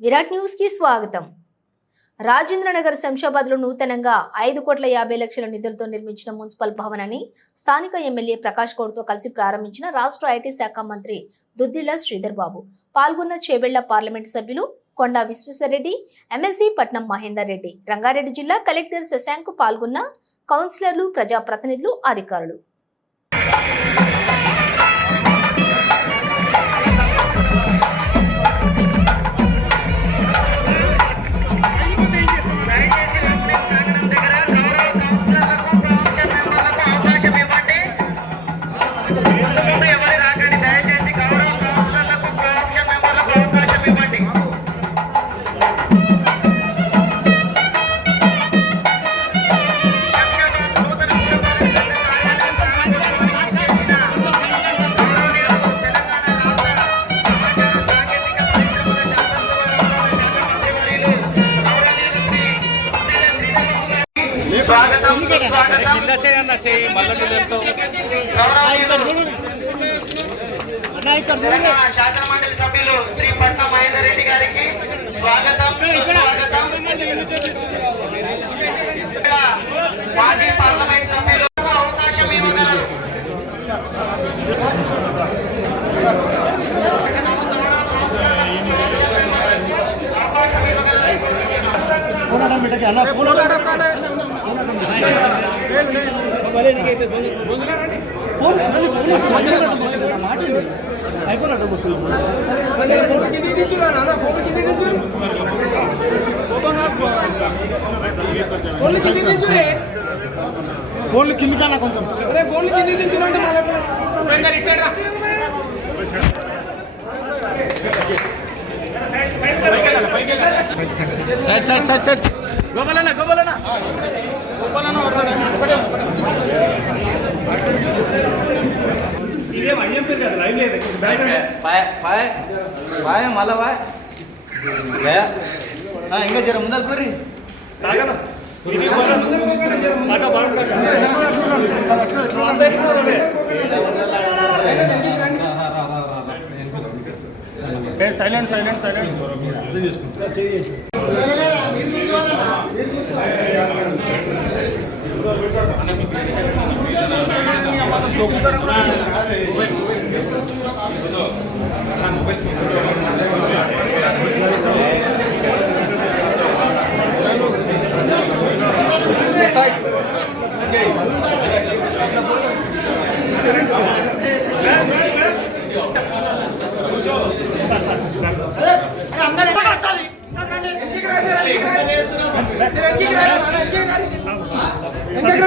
విరాట్ న్యూస్కి స్వాగతం. రాజేంద్రనగర్ శంషాబాద్లో నూతనంగా ఐదు కోట్ల యాభై లక్షల నిధులతో నిర్మించిన మున్సిపల్ భవనాన్ని స్థానిక ఎమ్మెల్యే ప్రకాష్ గౌడ్తో కలిసి ప్రారంభించిన రాష్ట్ర ఐటీ శాఖ మంత్రి దుద్దిల శ్రీధర్ బాబు పాల్గొన్న చేబెళ్ళ పార్లమెంటు సభ్యులు కొండా విశ్వేశ్వరరెడ్డి ఎమ్మెల్సీ పట్నం మహేందర్ రెడ్డి రంగారెడ్డి జిల్లా కలెక్టర్ శశాంక్ పాల్గొన్న కౌన్సిలర్లు ప్రజాప్రతినిధులు అధికారులు. శాసన మండలి సభ్యులు శ్రీ పట్న మహేందర్ రెడ్డి గారికి స్వాగతం. ఇక్కడ మాజీ పార్లమెంట్ సభ్యులు అవకాశం ఇవ్వగలరు. అవకాశం ఇవ్వగలరు. ఐఫోన్ అడ్డం వస్తుంది? ఫోన్లు కింది దించురే. ఫోన్లు కిందికన్నా కొంచెం. అరే ఫోన్లు కింది దించురంటే మళ్ళీ ఇటు సైడ్ రా. Side side side side. గోపాలన్న గోపాలన్న. పాయ పాయ పాయ మళ్ళా ఇంకా జర ముందర కూర్రి. Silent silent silent. మొబైల్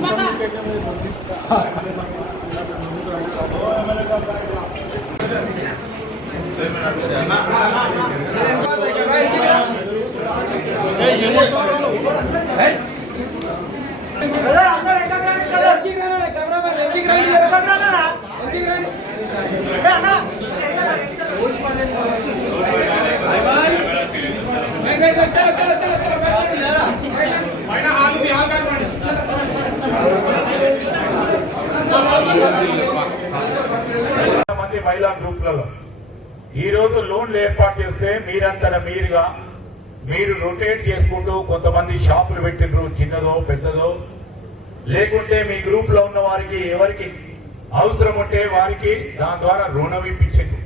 ముందర ఉండాలి సార్ మంది మహిళా గ్రూపులలో ఈ రోజు లోన్లు ఏర్పాటు చేస్తే మీరంతట మీరుగా మీరు రొటేట్ చేసుకుంటూ కొంతమంది షాపులు పెట్టినరు చిన్నదో పెద్దదో. లేకుంటే మీ గ్రూప్లో ఉన్న వారికి ఎవరికి అవసరం ఉంటే వారికి దాని ద్వారా రుణం ఇప్పించండి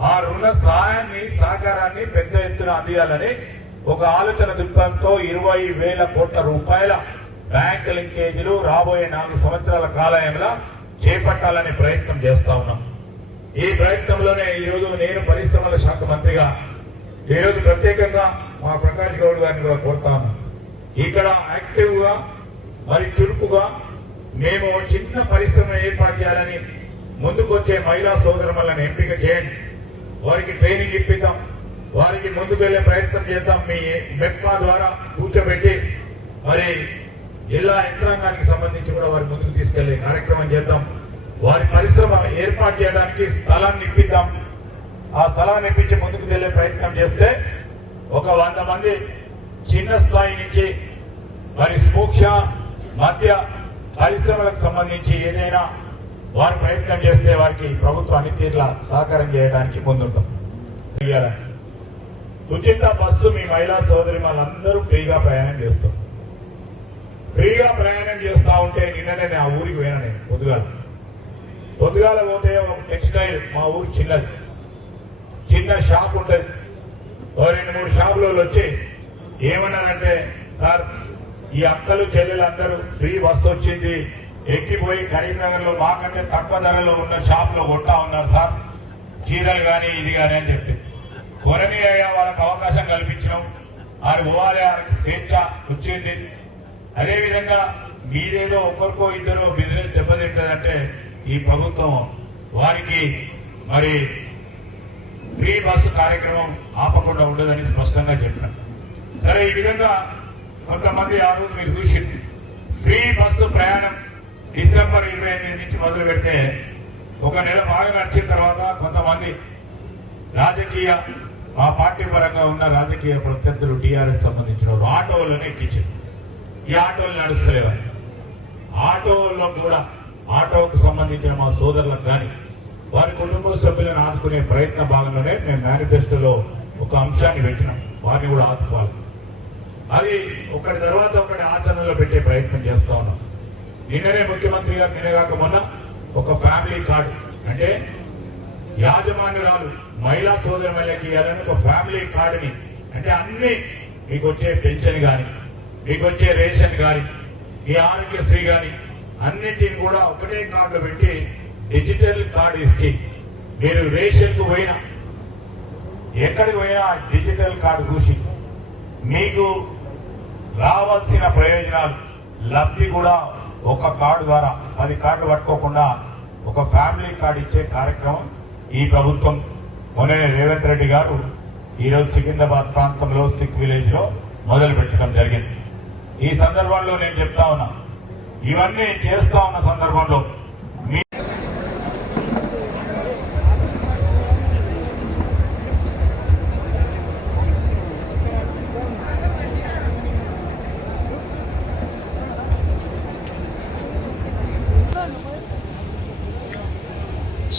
ఆ రుణ సహాయాన్ని సహకారాన్ని పెద్ద ఎత్తున అందియాలని ఒక ఆలోచన దృక్పథంతో ఇరవై వేల కోట్ల రూపాయల బ్యాంక్ లింకేజీలు రాబోయే నాలుగు సంవత్సరాల కాలయంలో చేపట్టాలనే ప్రయత్నం చేస్తా ఉన్నాం. ఈ ప్రయత్నంలోనే ఈ రోజు నేను పరిశ్రమల శాఖ మంత్రిగా ఈ రోజు ప్రత్యేకంగా మా ప్రకాష్ గౌడ్ గారిని కూడా కోరుతాను ఇక్కడ యాక్టివ్గా మరి చురుకుగా మేము చిన్న పరిశ్రమ ఏర్పాటు చేయాలని ముందుకొచ్చే మహిళా సోదరులను ఎంపిక చేయండి. వారికి ట్రైనింగ్ ఇప్పిద్దాం. వారికి ముందుకు వెళ్ళే ప్రయత్నం చేద్దాం. మీ మెప్మా ద్వారా కూర్చోబెట్టి మరి జిల్లా యంత్రాంగానికి సంబంధించి కూడా వారి ముందుకు తీసుకెళ్ళే కార్యక్రమం చేద్దాం. వారి పరిశ్రమ ఏర్పాటు చేయడానికి స్థలాన్ని ఇప్పిద్దాం. ఆ స్థలాన్ని ఇప్పించి ముందుకు వెళ్ళే ప్రయత్నం చేస్తే ఒక వంద మంది చిన్న స్థాయి నుంచి మరి సూక్ష మధ్య పరిశ్రమలకు సంబంధించి ఏదైనా వారు ప్రయత్నం చేస్తే వారికి ప్రభుత్వం అన్ని తీర్ల సహకారం చేయడానికి ముందుంటాం. ఉచిత బస్సు మీ మహిళా సోదరి వాళ్ళందరూ ఫ్రీగా ప్రయాణం చేస్తాం. ఫ్రీగా ప్రయాణం చేస్తా ఉంటే నిన్ననే నా ఊరికి పోయినా నేను పొద్దుగాల పోతే ఒక టెక్స్టైల్ మా ఊరు చిన్నది. చిన్న షాప్ ఉంటుంది. ఓ రెండు మూడు షాపులు వచ్చి ఏమన్నారంటే సార్ ఈ అక్కలు చెల్లెలు అందరూ ఫ్రీ బస్సు వచ్చింది. ఎక్కిపోయి కరీంనగర్లో మాకంటే తక్కువ ధరలో ఉన్న షాప్లో ఉన్నారు సార్. చీరలు కానీ ఇది కానీ అని చెప్పి. కొనని అయ్యా వాళ్ళకి అవకాశం కల్పించినాం. వారు పోవాలి వారికి స్వేచ్ఛ వచ్చింది. అదేవిధంగా మీరేదో ఒకరికో ఇద్దరు బిజినెస్ దెబ్బతింటుందంటే ఈ ప్రభుత్వం వారికి మరి ఫ్రీ బస్సు కార్యక్రమం ఆపకుండా ఉండదని స్పష్టంగా చెప్పారు. సరే ఈ విధంగా కొంతమంది ఆ రోజు మీరు చూసి ఫ్రీ బస్సు ప్రయాణం డిసెంబర్ ఇరవై ఎనిమిది నుంచి మొదలు పెడితే ఒక నెల బాగా నడిచిన తర్వాత కొంతమంది రాజకీయ ఆ పార్టీ పరంగా ఉన్న రాజకీయ ప్రత్యర్థులు టీఆర్ఎస్ సంబంధించిన వాళ్ళు ఆటోలను ఎక్కించారు. ఈ ఆటోలు నడుస్తలేవారు ఆటోల్లో కూడా ఆటోకు సంబంధించిన మా సోదరులకు కానీ వారి కుటుంబ సభ్యులను ఆదుకునే ప్రయత్న భాగంలోనే మేము మేనిఫెస్టోలో ఒక అంశాన్ని పెట్టినాం. వారిని కూడా ఆదుకోవాలి. అది ఒకటి తర్వాత ఒకటి ఆచరణలో పెట్టే ప్రయత్నం చేస్తా ఉన్నాం. నిన్ననే ముఖ్యమంత్రి గారు నిన్నగాక మొన్న ఒక ఫ్యామిలీ కార్డు. అంటే యాజమాన్యురాలు మహిళా సోదరులకి ఇవ్వాలని ఒక ఫ్యామిలీ కార్డుని అంటే అన్ని మీకు వచ్చే పెన్షన్ కానీ మీకు వచ్చే రేషన్ కానీ మీ ఆరోగ్యశ్రీ కానీ అన్నింటిని కూడా ఒకటే కార్డులో పెట్టి డిజిటల్ కార్డు ఇస్కి మీరు రేషన్కు పోయినా ఎక్కడికి పోయినా డిజిటల్ కార్డు చూసి మీకు రావాల్సిన ప్రయోజనాలు లబ్ధి కూడా ఒక కార్డు ద్వారా పది కార్డులు పట్టుకోకుండా ఒక ఫ్యామిలీ కార్డు ఇచ్చే కార్యక్రమం ఈ ప్రభుత్వం మొన్ననే రేవంత్ రెడ్డి గారు ఈరోజు సికింద్రాబాద్ ప్రాంతంలో సిక్ విలేజ్లో మొదలు పెట్టడం జరిగింది. ఈ సందర్భంలో నేను చెప్తా ఉన్నా ఇవన్నీ చేస్తా ఉన్న సందర్భంలో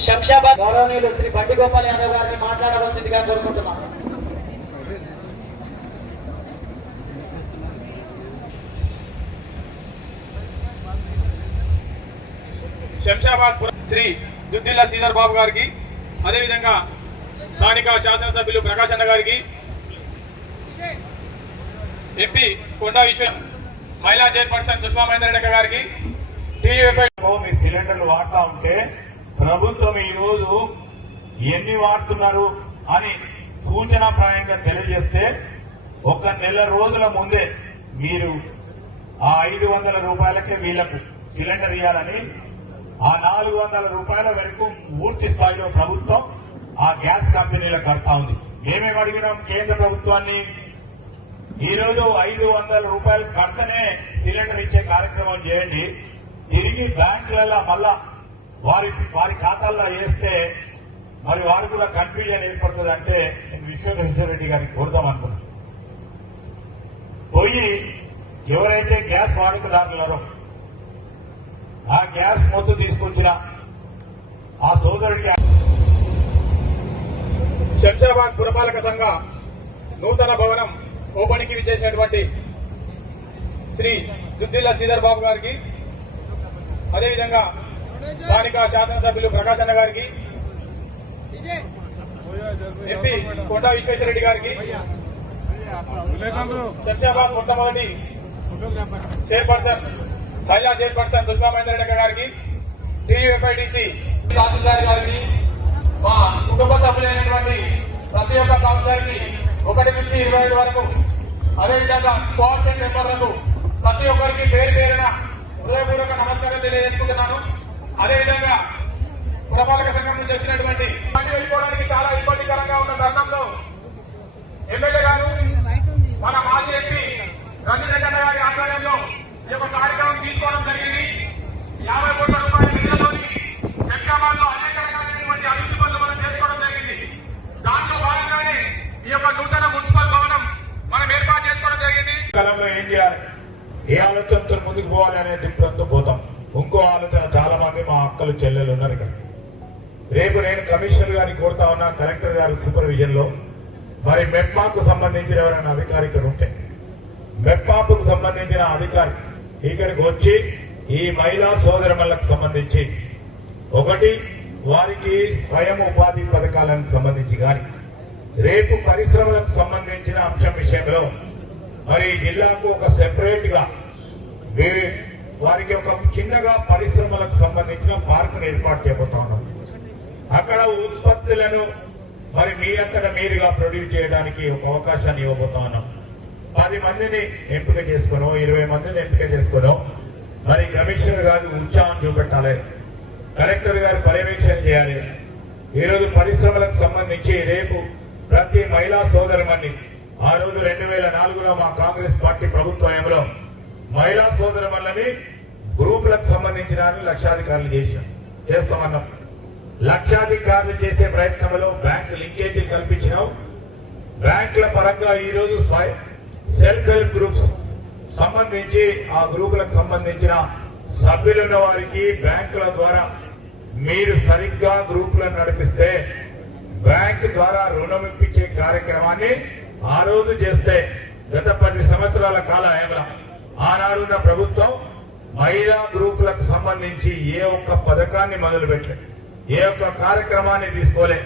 శంషాబాద్ గౌరవనీయులు శ్రీ బండి గోపాల్ యాదవ్ గారిని మాట్లాడవలసిందిగా కోరుకుంటున్నాం హైదరాబాద్ శ్రీ దుద్దిల్ల శ్రీధర్ బాబు గారికి అదేవిధంగా స్థానిక శాసనసభ్యులు ప్రకాష్ అన్న గారికి ఎంపీ కొండా విశ్వ మహిళా చైర్పర్సన్ సుష్మా మహేందర్ గారికి మీ సిలిండర్లు వాడుతా ఉంటే ప్రభుత్వం ఈ రోజు ఎన్ని వాడుతున్నారు అని సూచనాప్రాయంగా తెలియజేస్తే ఒక నెల రోజుల ముందే మీరు ఆ ఐదు వందల రూపాయలకే వీళ్ళకు సిలిండర్ ఇవ్వాలని ఆ నాలుగు వందల రూపాయల వరకు పూర్తి స్థాయిలో ప్రభుత్వం ఆ గ్యాస్ కంపెనీలకు కడతా ఉంది. ఏమేమి అడిగినాం కేంద్ర ప్రభుత్వాన్ని ఈ రోజు ఐదు వందల రూపాయలు కడతనే సిలిండర్ ఇచ్చే కార్యక్రమం చేయండి. తిరిగి బ్యాంకులలో మళ్ళా వారి వారి ఖాతాల్లో వేస్తే మరి వారు కూడా కన్ఫ్యూజన్ ఏర్పడుతుంది అంటే నేను విశ్వేశ్వర రెడ్డి గారికి కోరుదాం అనుకున్నాను పోయి ఎవరైతే గ్యాస్ వాడుకదారులారో ఆ గ్యాస్ మొత్తు తీసుకొచ్చిన ఆ సోదరుడికి శంషాబాద్ పురపాలక సంఘ నూతన భవనం ఓపెనింగ్ చేసినటువంటి శ్రీ దుద్దిల్ల శ్రీధర్ బాబు గారికి అదేవిధంగా స్థానిక శాసనసభ్యులు ప్రకాష్ అన్న గారికి ఎంపీ కొండా విశ్వేశ్వరరెడ్డి గారికి శంషాబాద్ మొట్టమొదటి చైర్పర్సన్ మహిళా చైర్పర్సన్ సుష్మా మహేందర్ గారికి టీఎఫ్ఐడిసి తహసీల్దార్ గారికి మా కుటుంబ సభ్యులైనటువంటి ప్రతి ఒక్క కౌన్సిలర్ ఒకటి నుంచి ఇరవై ఐదు వరకు అదేవిధంగా కోఆప్షన్ మెంబర్లకు ప్రతి ఒక్కరికి పేరు పేరున హృదయపూర్వక నమస్కారం తెలియజేసుకుంటున్నాను. అదేవిధంగా పురపాలక సంఘం నుంచి వచ్చినటువంటి బండి వెళ్ళిపోవడానికి చాలా ఇబ్బందికరంగా ఉన్న తరుణంలో ఎమ్మెల్యే గారు మన మాజీ ఎంపీ రంజిత్ గారి ఆధ్వర్యంలో ఈ యొక్క కార్యక్రమం తీసుకోవడం జరిగింది. యాభై కోట్ల రూపాయల నిధులతోని అనేక రకాలైనటువంటి అభివృద్ధి పనులు మనం చేసుకోవడం జరిగింది. దాంట్లో భాగంగానే ఈ యొక్క నూతన మున్సిపల్ భవనం మనం ఏర్పాటు చేసుకోవడం జరిగింది. కాలంలో ఏం చేయాలి ఏ ఆలోచనతో ముందుకు పోవాలి అనే దృక్పథంతో పోతాం. ఇంకో ఆలోచన చాలా మంది మా అక్కలు చెల్లెలు ఉన్నారు ఇక్కడ. రేపు నేను కమిషనర్ గారికి కోరుతా ఉన్నా కలెక్టర్ గారి సూపర్విజన్లో మరి మెప్మాకు సంబంధించిన ఎవరైనా అధికారి ఇక్కడ ఉంటే మెప్మాకు సంబంధించిన అధికారి ఇక్కడికి వచ్చి ఈ మహిళా సోదరమలకు సంబంధించి ఒకటి వారికి స్వయం ఉపాధి పథకాలకు సంబంధించి కానీ రేపు పరిశ్రమలకు సంబంధించిన అంశం విషయంలో మరి జిల్లాకు ఒక సెపరేట్గా వారికి ఒక చిన్నగా పరిశ్రమలకు సంబంధించిన పార్కును ఏర్పాటు చేయబోతా ఉన్నాం. అక్కడ ఉత్పత్తులను మరి మీ అంతటా మీరుగా ప్రొడ్యూస్ చేయడానికి ఒక అవకాశాన్ని ఇవ్వబోతా ఉన్నాం. పది మందిని ఎంపిక చేసుకున్నాం ఇరవై మందిని ఎంపిక చేసుకున్నాం మరి కమిషనర్ గారు ఉత్సాహం చూపెట్టాలి. కలెక్టర్ గారు పర్యవేక్షణ చేయాలి. ఈ రోజు పరిశ్రమలకు సంబంధించి రేపు ప్రతి మహిళా సోదరమని ఆ రోజు రెండు వేల నాలుగులో మా కాంగ్రెస్ పార్టీ ప్రభుత్వంలో మహిళా సోదరమల్లని గ్రూపులకు సంబంధించిన లక్షాధికారులు చేశాం. చేస్తామన్నాం. లక్షాధికారులు చేసే ప్రయత్నంలో బ్యాంకు లింకేజీ కల్పించినాం. బ్యాంకుల పరంగా ఈ రోజు సెల్ఫ్ హెల్ప్ గ్రూప్స్ సంబంధించి ఆ గ్రూపులకు సంబంధించిన సభ్యులున్న వారికి బ్యాంకుల ద్వారా మీరు సరిగ్గా గ్రూపులను నడిపిస్తే బ్యాంక్ ద్వారా రుణం ఇప్పించే కార్యక్రమాన్ని ఆ రోజు చేస్తే గత పది సంవత్సరాల కాల ఏమల ఆనాడున్న ప్రభుత్వం మహిళా గ్రూపులకు సంబంధించి ఏ ఒక్క పథకాన్ని మొదలుపెట్టలే ఏ ఒక్క కార్యక్రమాన్ని తీసుకోలే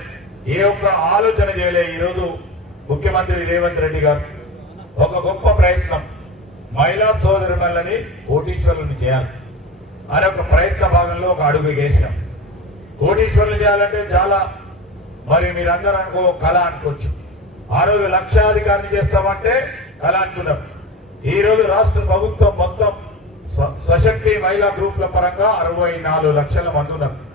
ఏ ఒక్క ఆలోచన చేయలే ఈరోజు ముఖ్యమంత్రి రేవంత్ రెడ్డి గారు. ఒక గొప్ప ప్రయత్నం. మహిళా సోదరులని కోటీశ్వరులను చేయాలి. అనే ఒక ప్రయత్న భాగంలో ఒక అడుగు వేసాం కోటీశ్వరులు చేయాలంటే చాలా మరి మీరందరూ అనుకో కళ అనుకోవచ్చు. ఆ రోజు లక్షాధికారిని చేస్తామంటే కళ అనుకున్నారు ఈ రోజు రాష్ట్ర ప్రభుత్వం మొత్తం సశక్తి మహిళా గ్రూప్ల పరంగా అరవై నాలుగు లక్షల మంది ఉన్నారు.